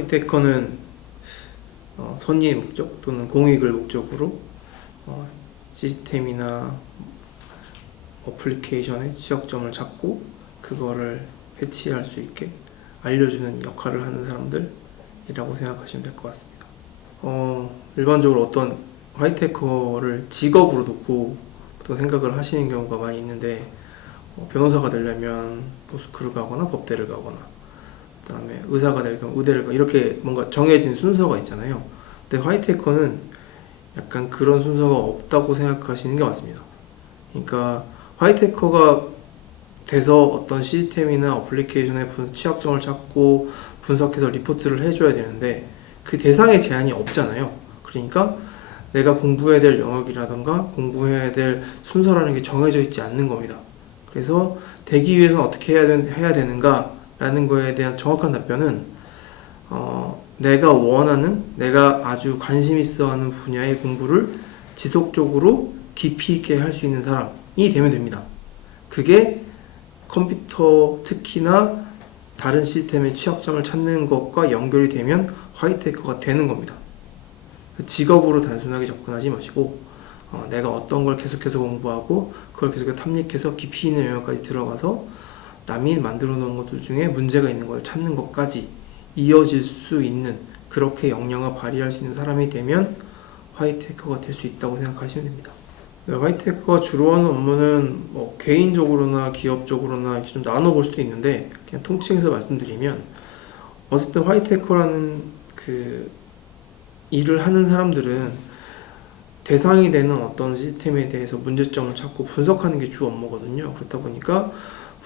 화이트해커는 어, 선의의 목적 또는 공익을 목적으로 어, 시스템이나 어플리케이션의 취약점을 찾고 그거를 해치할 수 있게 알려주는 역할을 하는 사람들이라고 생각하시면 될 것 같습니다. 어, 일반적으로 어떤 화이트해커를 직업으로 놓고 보통 생각을 하시는 경우가 많이 있는데 어, 변호사가 되려면 보스크를 가거나 법대를 가거나 그다음에 의사가 될 경우 의대를 가 이렇게 뭔가 정해진 순서가 있잖아요. 근데 화이트해커는 약간 그런 순서가 없다고 생각하시는 게 맞습니다. 그러니까 화이트해커가 돼서 어떤 시스템이나 어플리케이션의 분- 취약점을 찾고 분석해서 리포트를 해줘야 되는데 그 대상에 제한이 없잖아요. 그러니까 내가 공부해야 될 영역이라던가 공부해야 될 순서라는 게 정해져 있지 않는 겁니다. 그래서 되기 위해서는 어떻게 해야, 된, 해야 되는가 라는 거에 대한 정확한 답변은 어, 내가 원하는 내가 아주 관심 있어 하는 분야의 공부를 지속적으로 깊이 있게 할 수 있는 사람이 되면 됩니다. 그게 컴퓨터 특히나 다른 시스템의 취약점을 찾는 것과 연결이 되면 화이트해커가 되는 겁니다. 직업으로 단순하게 접근하지 마시고 어, 내가 어떤 걸 계속해서 공부하고 그걸 계속해서 탐닉해서 깊이 있는 영역까지 들어가서 남이 만들어 놓은 것들 중에 문제가 있는 걸 찾는 것까지 이어질 수 있는 그렇게 역량을 발휘할 수 있는 사람이 되면 화이트 해커가 될 수 있다고 생각하시면 됩니다. 네, 화이트 해커가 주로 하는 업무는 뭐 개인적으로나 기업적으로나 이렇게 좀 나눠볼 수도 있는데 그냥 통칭해서 말씀드리면 어쨌든 화이트 해커라는 그 일을 하는 사람들은 대상이 되는 어떤 시스템에 대해서 문제점을 찾고 분석하는 게 주 업무거든요. 그렇다 보니까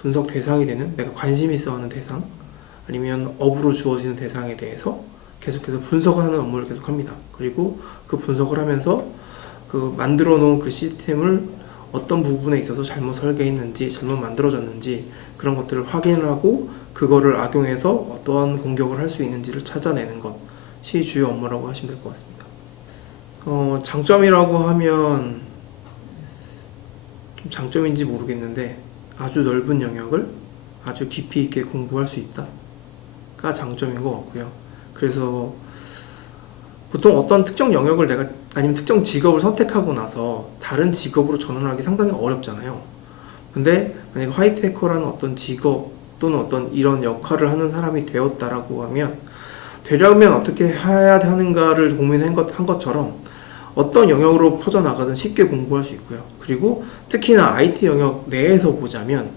분석 대상이 되는 내가 관심 있어 하는 대상 아니면 업으로 주어지는 대상에 대해서 계속해서 분석하는 업무를 계속합니다. 그리고 그 분석을 하면서 그 만들어 놓은 그 시스템을 어떤 부분에 있어서 잘못 설계했는지 잘못 만들어졌는지 그런 것들을 확인을 하고 그거를 악용해서 어떠한 공격을 할 수 있는지를 찾아내는 것이 주요 업무라고 하시면 될 것 같습니다. 어, 장점이라고 하면 좀 장점인지 모르겠는데 아주 넓은 영역을 아주 깊이 있게 공부할 수 있다가 장점인 것 같고요. 그래서 보통 어떤 특정 영역을 내가 아니면 특정 직업을 선택하고 나서 다른 직업으로 전환하기 상당히 어렵잖아요. 근데 만약에 화이트 해커라는 어떤 직업 또는 어떤 이런 역할을 하는 사람이 되었다라고 하면 되려면 어떻게 해야 하는가를 고민한 것, 한 것처럼 어떤 영역으로 퍼져나가든 쉽게 공부할 수 있고요. 그리고 특히나 IT 영역 내에서 보자면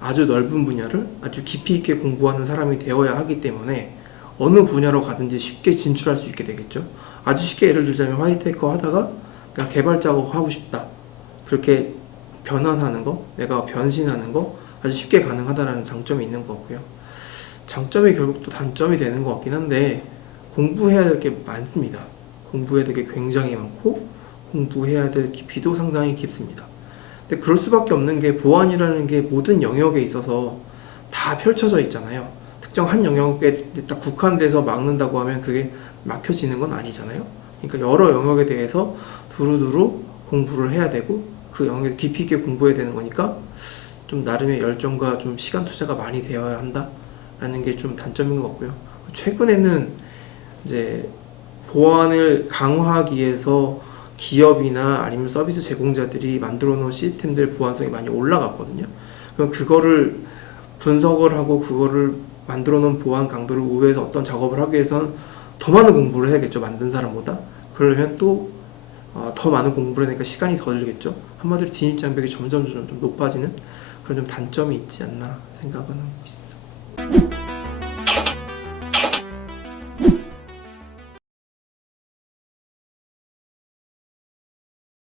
아주 넓은 분야를 아주 깊이 있게 공부하는 사람이 되어야 하기 때문에 어느 분야로 가든지 쉽게 진출할 수 있게 되겠죠. 아주 쉽게 예를 들자면 화이트해커 하다가 그냥 개발 작업 하고 싶다. 그렇게 변환하는 거, 내가 변신하는 거 아주 쉽게 가능하다라는 장점이 있는 거고요. 장점이 결국 또 단점이 되는 것 같긴 한데 공부해야 될 게 많습니다. 공부해야 될 게 굉장히 많고 공부해야 될 깊이도 상당히 깊습니다. 근데 그럴 수밖에 없는 게 보안이라는 게 모든 영역에 있어서 다 펼쳐져 있잖아요. 특정 한 영역에 딱 국한돼서 막는다고 하면 그게 막혀지는 건 아니잖아요. 그러니까 여러 영역에 대해서 두루두루 공부를 해야 되고 그 영역에 깊이 있게 공부해야 되는 거니까 좀 나름의 열정과 좀 시간 투자가 많이 되어야 한다라는 게 좀 단점인 것 같고요. 최근에는 이제 보안을 강화하기 위해서 기업이나 아니면 서비스 제공자들이 만들어 놓은 시스템들 보안성이 많이 올라갔거든요. 그럼 그거를 분석을 하고 그거를 만들어 놓은 보안 강도를 우회해서 어떤 작업을 하기 위해서는 더 많은 공부를 해야겠죠. 만든 사람보다. 그러려면 또 어, 더 많은 공부를 하니까 시간이 더 들겠죠. 한마디로 진입 장벽이 점점 좀, 좀 높아지는 그런 좀 단점이 있지 않나 생각은 하고 있습니다.